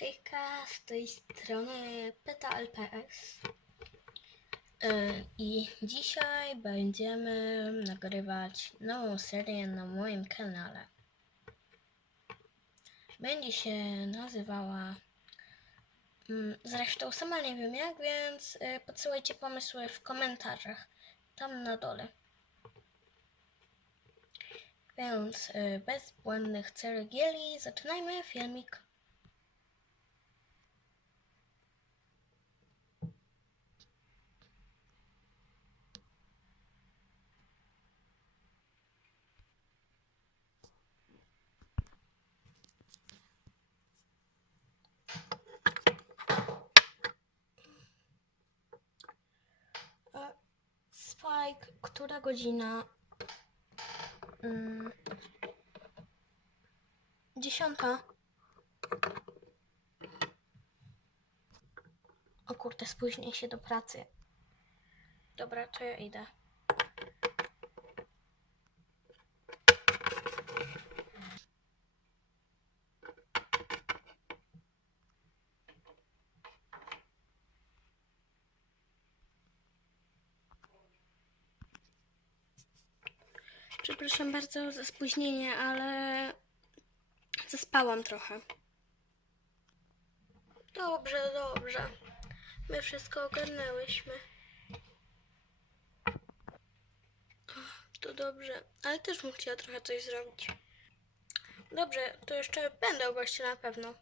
Hejka, z tej strony PetaLPS Yy, i dzisiaj będziemy nagrywać nową serię na moim kanale. Będzie się nazywała, mm, zresztą sama nie wiem jak, więc yy, podsyłajcie pomysły w komentarzach, tam na dole. Więc yy, bez błędnych ceregieli zaczynajmy filmik. Która godzina? Mm. Dziesiąta. O kurde, spóźnię się do pracy. Dobra, to ja idę. Przepraszam bardzo za spóźnienie, ale zaspałam trochę. Dobrze, dobrze. My wszystko ogarnęłyśmy. To dobrze, ale też bym chciała trochę coś zrobić. Dobrze, to jeszcze będę u gościa na pewno.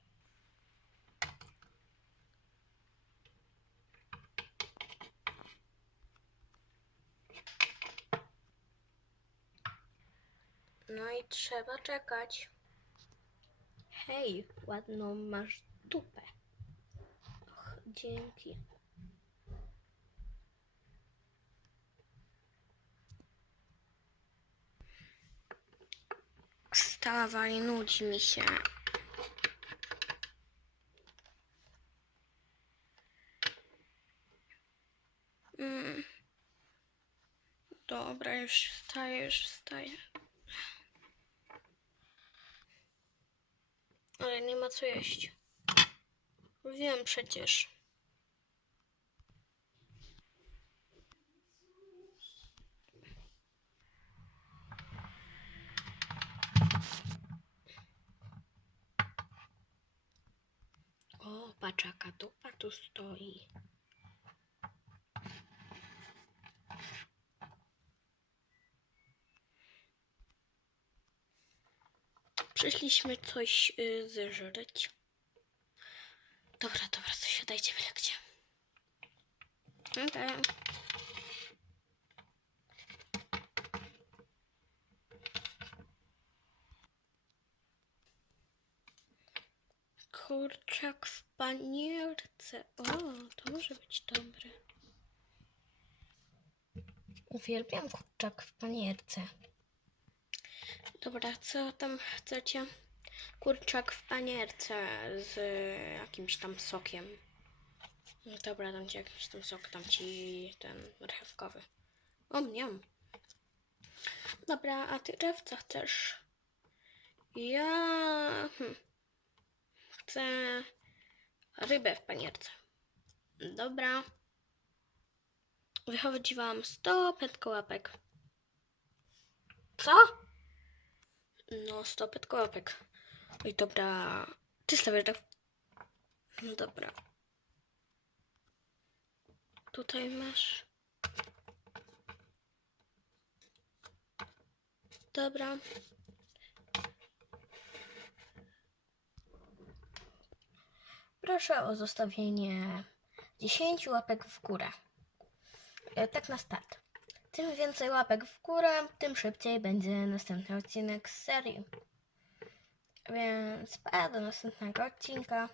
No i trzeba czekać. Hej, ładną masz dupę. Och, dzięki. Wstawaj, nudzi mi się. Mm. Dobra, już wstaję, już wstaję. Ale nie ma co jeść. Wiem przecież. O, patrz jaka dupa tu stoi. Przyszliśmy coś y, zeżreć. Dobra, dobra, to siadajcie byle gdzie. Okej. Kurczak w panierce. O, to może być dobre. Uwielbiam kurczak w panierce. Dobra, co tam chcecie? Kurczak w panierce z jakimś tam sokiem. No Dobra, dam ci jakiś tam sok, dam ci ten marchewkowy. O, miam. Dobra, a ty Jeff, co chcesz? Ja hm, chcę rybę w panierce. Dobra. Wychodzi wam 100 petkołapek. Co? No, 100 petkołapek. Oj, dobra. Ty stawiasz tak? No dobra. Tutaj masz. Dobra. Proszę o zostawienie 10 łapek w górę. E, Tak na start. Tym więcej łapek w górę, tym szybciej będzie następny odcinek z serii. Więc pa do następnego odcinka.